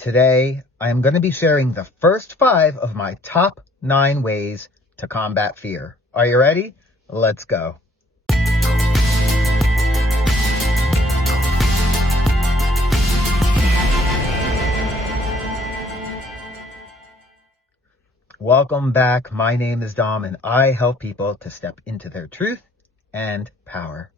Today, I am going to be sharing the first 5 of my top 9 ways to combat fear. Are you ready? Let's go. Welcome back. My name is Dom, and I help people to step into their truth and power.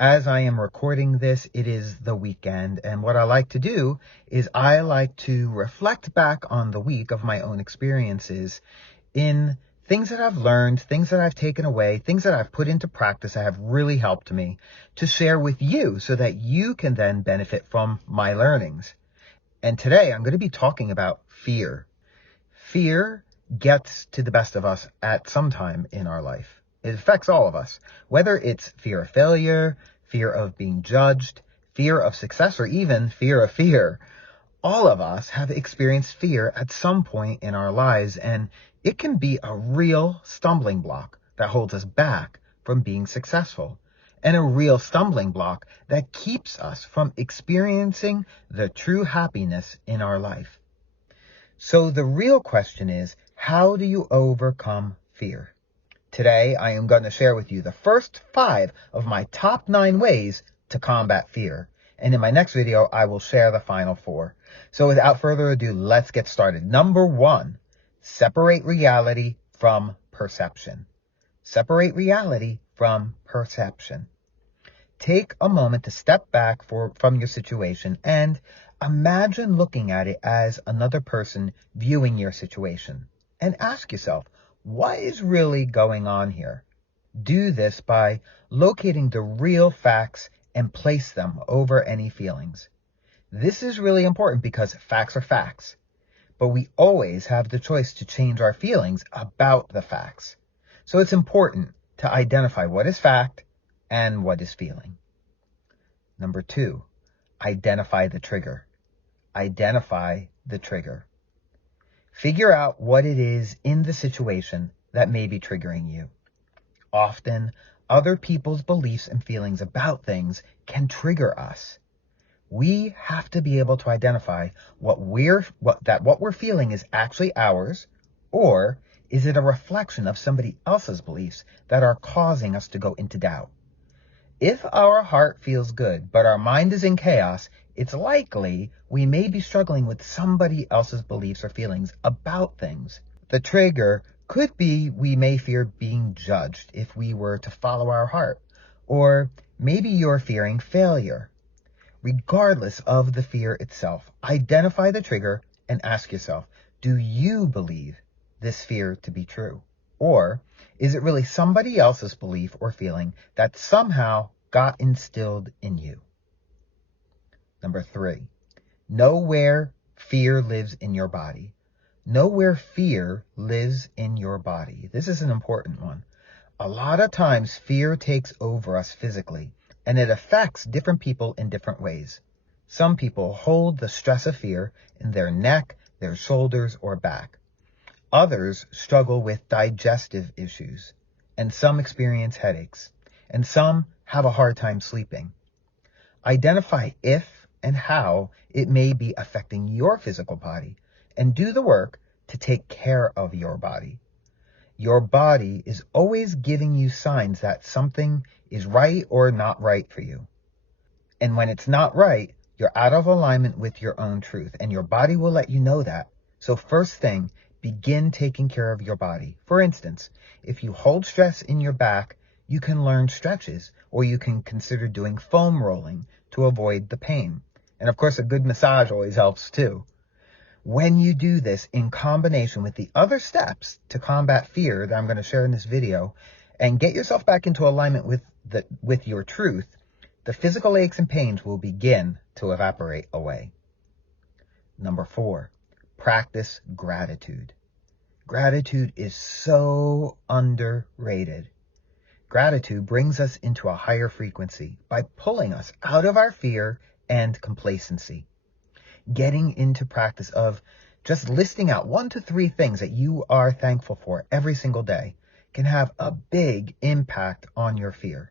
As I am recording this, it is the weekend, and what I like to do is I like to reflect back on the week of my own experiences in things that I've learned, things that I've taken away, things that I've put into practice that have really helped me to share with you so that you can then benefit from my learnings. And today I'm going to be talking about fear. Fear gets to the best of us at some time in our life. It affects all of us, whether it's fear of failure, fear of being judged, fear of success, or even fear of fear. All of us have experienced fear at some point in our lives, and it can be a real stumbling block that holds us back from being successful, and a real stumbling block that keeps us from experiencing the true happiness in our life. So the real question is, how do you overcome fear? Today, I am going to share with you the first 5 of my top 9 ways to combat fear. And in my next video, I will share the final 4. So without further ado, let's get started. Number 1, separate reality from perception. Separate reality from perception. Take a moment to step back from your situation and imagine looking at it as another person viewing your situation. And ask yourself, what is really going on here? Do this by locating the real facts and place them over any feelings. This is really important because facts are facts, but we always have the choice to change our feelings about the facts. So it's important to identify what is fact and what is feeling. Number 2, identify the trigger. Identify the trigger. Figure out what it is in the situation that may be triggering you. Often, other people's beliefs and feelings about things can trigger us. We have to be able to identify what we're feeling is actually ours, or is it a reflection of somebody else's beliefs that are causing us to go into doubt. If our heart feels good, but our mind is in chaos, it's likely we may be struggling with somebody else's beliefs or feelings about things. The trigger could be we may fear being judged if we were to follow our heart, or maybe you're fearing failure. Regardless of the fear itself, identify the trigger and ask yourself, do you believe this fear to be true? Or is it really somebody else's belief or feeling that somehow got instilled in you? Number 3, know where fear lives in your body. Know where fear lives in your body. This is an important one. A lot of times fear takes over us physically, and it affects different people in different ways. Some people hold the stress of fear in their neck, their shoulders, or back. Others struggle with digestive issues, and some experience headaches, and some have a hard time sleeping. Identify if and how it may be affecting your physical body, and do the work to take care of your body. Your body is always giving you signs that something is right or not right for you. And when it's not right, you're out of alignment with your own truth, and your body will let you know that. So first thing, begin taking care of your body. For instance, if you hold stress in your back, you can learn stretches, or you can consider doing foam rolling to avoid the pain. And of course, a good massage always helps too. When you do this in combination with the other steps to combat fear that I'm going to share in this video and get yourself back into alignment with your truth, the physical aches and pains will begin to evaporate away. Number 4, practice gratitude. Gratitude is so underrated. Gratitude brings us into a higher frequency by pulling us out of our fear and complacency. Getting into practice of just listing out 1 to 3 things that you are thankful for every single day can have a big impact on your fear.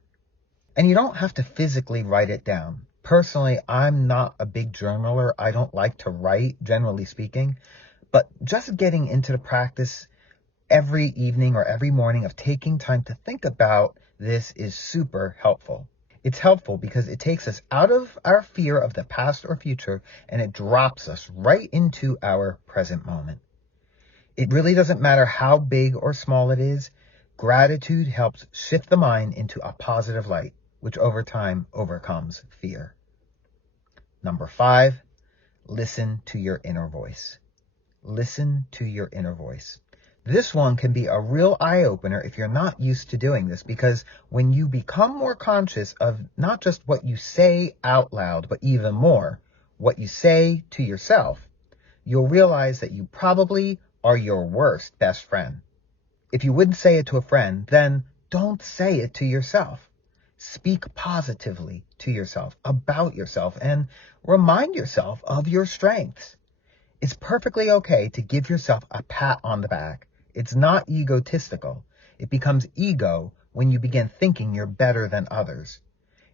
And you don't have to physically write it down. Personally, I'm not a big journaler. I don't like to write, generally speaking, but just getting into the practice every evening or every morning of taking time to think about this is super helpful. It's helpful because it takes us out of our fear of the past or future, and it drops us right into our present moment. It really doesn't matter how big or small it is. Gratitude helps shift the mind into a positive light, which over time overcomes fear. Number 5, listen to your inner voice. Listen to your inner voice. This one can be a real eye-opener if you're not used to doing this, because when you become more conscious of not just what you say out loud, but even more, what you say to yourself, you'll realize that you probably are your worst best friend. If you wouldn't say it to a friend, then don't say it to yourself. Speak positively to yourself, about yourself, and remind yourself of your strengths. It's perfectly okay to give yourself a pat on the back. It's not egotistical. It becomes ego when you begin thinking you're better than others.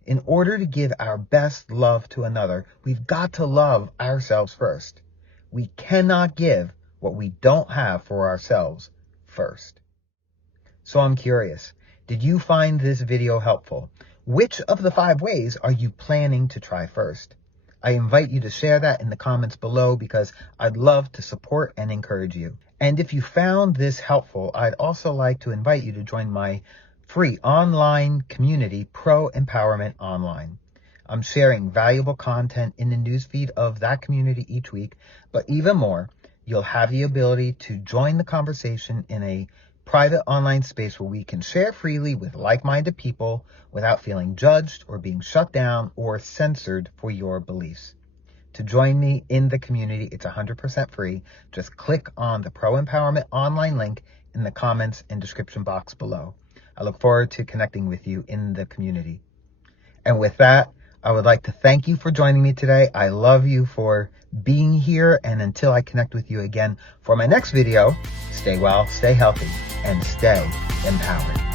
In order to give our best love to another, we've got to love ourselves first. We cannot give what we don't have for ourselves first. So I'm curious, did you find this video helpful? Which of the 5 ways are you planning to try first? I invite you to share that in the comments below, because I'd love to support and encourage you. And if you found this helpful, I'd also like to invite you to join my free online community, ProEmpowerment Online. I'm sharing valuable content in the newsfeed of that community each week, but even more, you'll have the ability to join the conversation in a private online space where we can share freely with like-minded people without feeling judged or being shut down or censored for your beliefs. To join me in the community, it's 100% free. Just click on the ProEmpowerment Online link in the comments and description box below. I look forward to connecting with you in the community. And with that, I would like to thank you for joining me today. I love you for being here. And until I connect with you again for my next video, stay well, stay healthy, and stay empowered.